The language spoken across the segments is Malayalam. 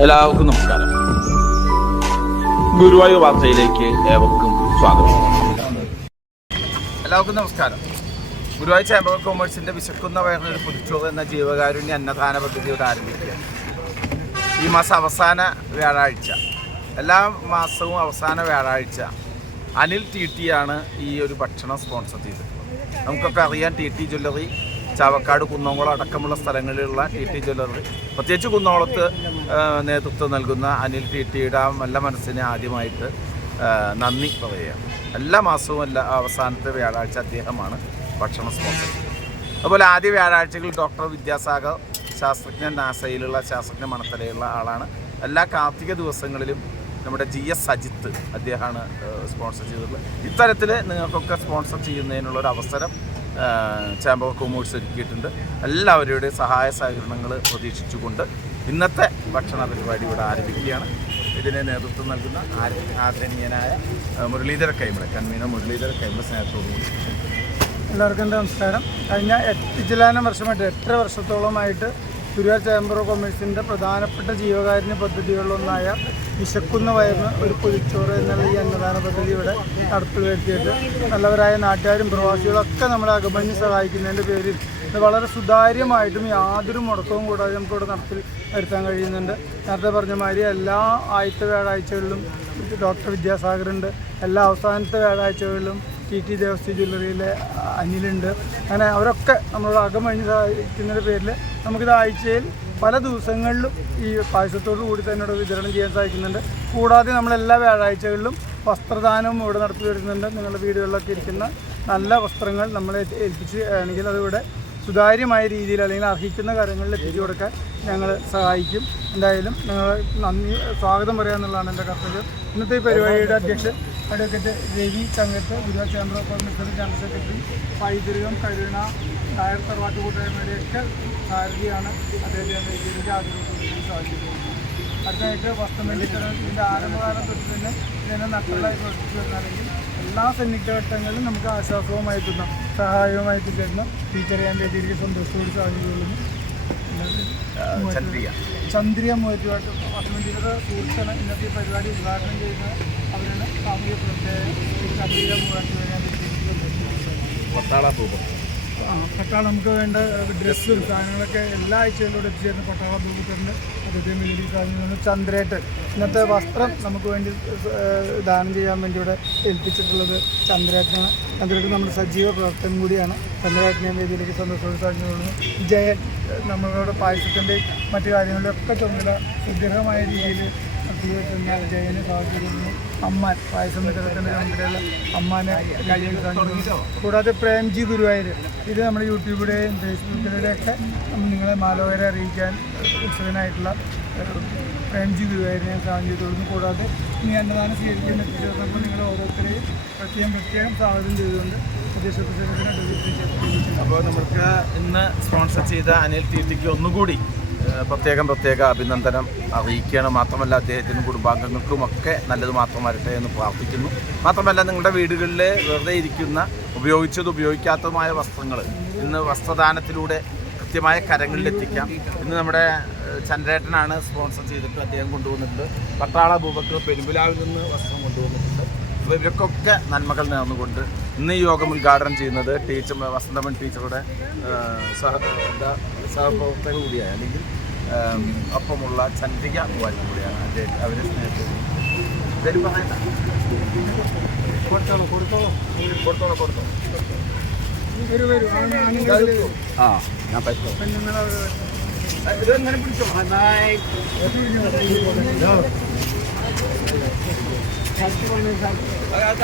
എല്ലാവർക്കും നമസ്കാരം. ഗുരുവായൂർ വാർത്തയിലേക്ക് ഏവർക്കും സ്വാഗതം. എല്ലാവർക്കും നമസ്കാരം. ഗുരുവായൂർ ചേംബർ ഓഫ് കൊമേഴ്സിന്റെ വിശക്കുന്ന വയറിനൊരു പുതുച്ചോറ് എന്ന ജീവകാരുണ്യ അന്നദാന പദ്ധതിയോട് ആരംഭിക്കുകയാണ്. ഈ മാസം അവസാന വ്യാഴാഴ്ച, എല്ലാ മാസവും അവസാന വ്യാഴാഴ്ച അനിൽ ടി ആണ് ഈ ഒരു ഭക്ഷണം സ്പോൺസർ ചെയ്തത്. നമുക്കൊക്കെ അറിയാം, ടി ജ്വല്ലറി ചാവക്കാട്, കുന്നംകുളം അടക്കമുള്ള സ്ഥലങ്ങളിലുള്ള ടി ജ്വല്ലറി, പ്രത്യേകിച്ച് കുന്നംകുളത്ത് നേതൃത്വം നൽകുന്ന അനിൽ ടിയുടെ ആ നല്ല മനസ്സിന് ആദ്യമായിട്ട് നന്ദി പറയുകയാണ്. എല്ലാ മാസവും അവസാനത്തെ വ്യാഴാഴ്ച അദ്ദേഹമാണ് ഭക്ഷണം സ്പോൺസർ ചെയ്തത്. അതുപോലെ ആദ്യ വ്യാഴാഴ്ചകളിൽ ഡോക്ടർ വിദ്യാസാഗർ ശാസ്ത്രജ്ഞൻ, നാസയിലുള്ള ശാസ്ത്രജ്ഞ മണത്തലയുള്ള ആളാണ്. എല്ലാ കാർത്തിക ദിവസങ്ങളിലും നമ്മുടെ GS സജിത്ത് അദ്ദേഹമാണ് സ്പോൺസർ ചെയ്തിട്ടുള്ളത്. ഇത്തരത്തിൽ നിങ്ങൾക്കൊക്കെ സ്പോൺസർ ചെയ്യുന്നതിനുള്ളൊരു അവസരം ചേംബർ ഓഫ് കൊമേഴ്സ് ഒരുക്കിയിട്ടുണ്ട്. എല്ലാവരുടെയും സഹായ സഹകരണങ്ങൾ പ്രതീക്ഷിച്ചുകൊണ്ട് ഇന്നത്തെ ഭക്ഷണ പരിപാടി ഇവിടെ ആരംഭിക്കുകയാണ്. ഇതിന് നേതൃത്വം നൽകുന്ന ആദരണീയനായ മുരളീധര കൈമള, കൺവീനർ മുരളീധര കൈമള സ്നേഹത്തോടുകൂടി. എല്ലാവർക്കും എൻ്റെ നമസ്കാരം. കഴിഞ്ഞ 8 വർഷത്തോളമായിട്ട് ഗുരുവായൂർ ചേംബർ ഓഫ് കൊമേഴ്സിൻ്റെ പ്രധാനപ്പെട്ട ജീവകാരുണ്യ പദ്ധതികളിലൊന്നായ വിശക്കുന്ന വയറിന് ഒരു പൊതിച്ചോറ് എന്നുള്ള ഈ അന്നദാന പദ്ധതി ഇവിടെ നടപ്പിൽ വരുത്തിയിട്ട് നല്ലവരായ നാട്ടുകാരും പ്രവാസികളൊക്കെ നമ്മളെ അകമഞ്ഞ് സഹായിക്കുന്നതിൻ്റെ പേരിൽ ഇത് വളരെ സുതാര്യമായിട്ടും യാതൊരു മുടക്കവും കൂടാതെ നമുക്കിവിടെ നടപ്പിൽ വരുത്താൻ കഴിയുന്നുണ്ട്. നേരത്തെ പറഞ്ഞ മാതിരി എല്ലാ ആദ്യത്തെ വ്യാഴാഴ്ചകളിലും ഡോക്ടർ വിദ്യാസാഗറുണ്ട്, എല്ലാ അവസാനത്തെ വ്യാഴാഴ്ചകളിലും ടി ദേവസ്വം ജ്വല്ലറിയിലെ അനിലുണ്ട്. അങ്ങനെ അവരൊക്കെ നമ്മളോട് അകമഞ്ഞ് സഹായിക്കുന്നതിൻ്റെ പേരിൽ നമുക്കിത് ആഴ്ചയിൽ പല ദിവസങ്ങളിലും ഈ പായസത്തോടു കൂടി തന്നെ ഇവിടെ വിതരണം ചെയ്യാൻ സാധിക്കുന്നുണ്ട്. കൂടാതെ നമ്മളെല്ലാ വ്യാഴാഴ്ചകളിലും വസ്ത്രദാനവും ഇവിടെ നടത്തി വരുന്നുണ്ട്. നിങ്ങളുടെ വീടുകളിലൊക്കെ ഇരിക്കുന്ന നല്ല വസ്ത്രങ്ങൾ നമ്മളെ ഏൽപ്പിച്ച് ആണെങ്കിൽ അതിവിടെ സുതാര്യമായ രീതിയിൽ അല്ലെങ്കിൽ അർഹിക്കുന്ന കാര്യങ്ങളിൽ എത്തിച്ചു കൊടുക്കാൻ ഞങ്ങൾ സഹായിക്കും. എന്തായാലും നിങ്ങളെ നന്ദി സ്വാഗതം പറയാമെന്നുള്ളതാണ് എൻ്റെ കർത്തവ്യം. ഇന്നത്തെ ഈ പരിപാടിയുടെ അധ്യക്ഷൻ advocate Ravi Changath, Guruvayur chamber of കൊമേഴ്സിൻ്റെ ജനറൽ സെക്രട്ടറി, പൈതൃകം, കരുണ, നായർ തറവാട്ട് കൂട്ടായ്മയുടെയൊക്കെ സാരഥിയാണ്. അദ്ദേഹത്തെ വേദിയിലേക്ക് ആദരവ് സാധിച്ചിട്ടുണ്ട്. അടുത്തതായിട്ട് വസ്ത്രമേന്ത്യത്തിൻ്റെ ആരംഭകാലം തൊട്ട് തന്നെ ഇതിനെ നട്ടലായി പ്രവർത്തിച്ചു വരുന്നതാണെങ്കിൽ എല്ലാ സന്നിഗ്ധഘട്ടങ്ങളിലും നമുക്ക് ആശ്വാസവുമായിട്ടുന്ന സഹായവുമായിട്ട് ചേർന്ന് ടീച്ചറെ ഞാൻ വേദിയിലേക്ക് സന്തോഷത്തോട് സാധിച്ചുകൊള്ളുന്നു. ചന്ദ്രിയ മൂവാറ്റുപാട്ട് വസ്ത്രമേന്ത്യയുടെ സുഹൃത്താണ് ഇന്നത്തെ ഈ പരിപാടി ഉദ്ഘാടനം ചെയ്യുന്ന അവരാണ്. സാമൂഹ്യ പ്രവർത്തകർ ചന്ദ്രിയ പട്ടാള നമുക്ക് വേണ്ട ഡ്രസ്സും സാധനങ്ങളൊക്കെ എല്ലാ ആഴ്ചകളിലൂടെ എത്തിച്ചേരുന്ന പട്ടാള ഭൂപുത്രൻ്റെ അദ്ദേഹം വേണ്ടി സാധിക്കുന്നു. ചന്ദ്രേട്ടൻ ഇന്നത്തെ വസ്ത്രം നമുക്ക് വേണ്ടി ദാനം ചെയ്യാൻ വേണ്ടി ഇവിടെ ഏൽപ്പിച്ചിട്ടുള്ളത് ചന്ദ്രേട്ടനാണ്. ചന്ദ്രേട്ടൻ നമ്മുടെ സജീവ പ്രവർത്തനം കൂടിയാണ്. ചന്ദ്രേട്ടനെ വേദിയിലേക്ക് സന്തോഷത്തോടെ സാധിച്ചുകൊള്ളുന്നു. ജയൻ നമ്മളുടെ പായസത്തിൻ്റെയും മറ്റു കാര്യങ്ങളിലൊക്കെ ചുമതല സുദൃഢമായ രീതിയിൽ ജയന് സാധിച്ചിരുന്നു. അമ്മാൻ പായസം വിതരണത്തിൻ്റെ ചുമതലയുള്ള അമ്മാനെ സാധിക്കുന്നു. കൂടാതെ പ്രേംജി ഗുരുവായൂർ, ഇത് നമ്മുടെ യൂട്യൂബിലൂടെയും ഫേസ്ബുക്കിലൂടെയൊക്കെ നിങ്ങളെ മാലോകരെ അറിയിക്കാൻ ഉത്സുകനായിട്ടുള്ള പ്രേംജി ഗുരുവായൂരിനെ സാധനം ചെയ്തുകൊടുക്കുന്നു. കൂടാതെ ഇനി അന്നദാനം സ്വീകരിക്കാൻ എത്തിച്ചേർന്നപ്പോൾ നിങ്ങൾ ഓരോരുത്തരെയും പ്രത്യേകം സ്വാഗതം ചെയ്തുകൊണ്ട് അപ്പോൾ നമുക്ക് ഇന്ന് സ്പോൺസർ ചെയ്ത അനിൽ ടിക്ക് ഒന്നുകൂടി പ്രത്യേക അഭിനന്ദനം അറിയിക്കുകയാണ്. മാത്രമല്ല അദ്ദേഹത്തിനും കുടുംബാംഗങ്ങൾക്കുമൊക്കെ നല്ലത് മാത്രം വരട്ടെ എന്ന് പ്രാർത്ഥിക്കുന്നു. മാത്രമല്ല നിങ്ങളുടെ വീടുകളിൽ വെറുതെ ഇരിക്കുന്ന ഉപയോഗിക്കാത്തതുമായ വസ്ത്രങ്ങൾ ഇന്ന് വസ്ത്രദാനത്തിലൂടെ കൃത്യമായ കരങ്ങളിലെത്തിക്കാം. ഇന്ന് നമ്മുടെ ചന്ദ്രേട്ടനാണ് സ്പോൺസർ ചെയ്തിട്ട് അദ്ദേഹം കൊണ്ടുവന്നിട്ടുണ്ട്. പട്ടാള ഭൂപക്ക് പെരുമ്പുലാവിൽ നിന്ന് വസ്ത്രം കൊണ്ടുവന്നിട്ടുണ്ട്. അപ്പോൾ ഇവർക്കൊക്കെ നന്മകൾ നേർന്നുകൊണ്ട് ഇന്ന് ഈ യോഗം ഉദ്ഘാടനം ചെയ്യുന്നത് വസന്തമൻ ടീച്ചറുടെ സഹപ്രവർത്തക കൂടിയായ അല്ലെങ്കിൽ ഒപ്പമുള്ള ചന്ദ്രിക മൂവാറ്റും കൂടിയാണ്. അവരെ സ്നേഹത്തോടെ എന്തായാലും പറയണ്ട, കൊടുത്തോളൂ. ഞാൻ പൈസ ഇതെങ്ങനെ പിടിച്ചോ?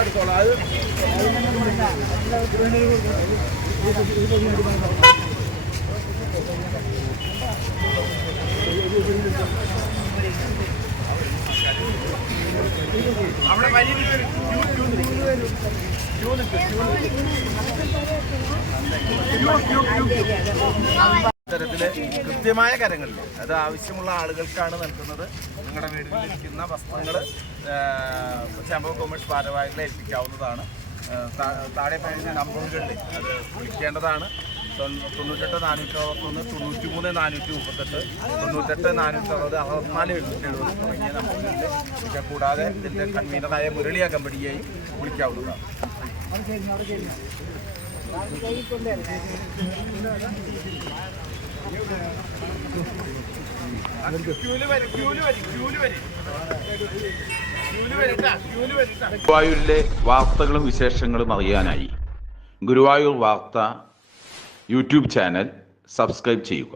അടുത്തോളാം. അത് അവിടെ വരി ഇത്തരത്തില് കൃത്യമായ കരങ്ങളിൽ അത് ആവശ്യമുള്ള ആളുകൾക്കാണ് നൽകുന്നത്. നിങ്ങളുടെ വീടുകളിലിരിക്കുന്ന വസ്ത്രങ്ങൾ ചേംബർ ഓഫ് കൊമേഴ്സ് ഭാരവാഹികളെ ഏൽപ്പിക്കാവുന്നതാണ്. താഴെ പറയുന്ന നമ്പറുകളിൽ അത് വിളിക്കേണ്ടതാണ്. 98 461 93 438 98 460 64 770 തുടങ്ങിയ നമ്പറുകളിൽ ഇത് കൂടാതെ ഇതിൻ്റെ കൺവീനറായ മുരളി അകമ്പടിയെയും വിളിക്കാവുന്നതാണ്. ഗുരുവായൂരിലെ വാർത്തകളും വിശേഷങ്ങളും അറിയാനായി ഗുരുവായൂർ വാർത്ത യൂട്യൂബ് ചാനൽ സബ്സ്ക്രൈബ് ചെയ്യുക.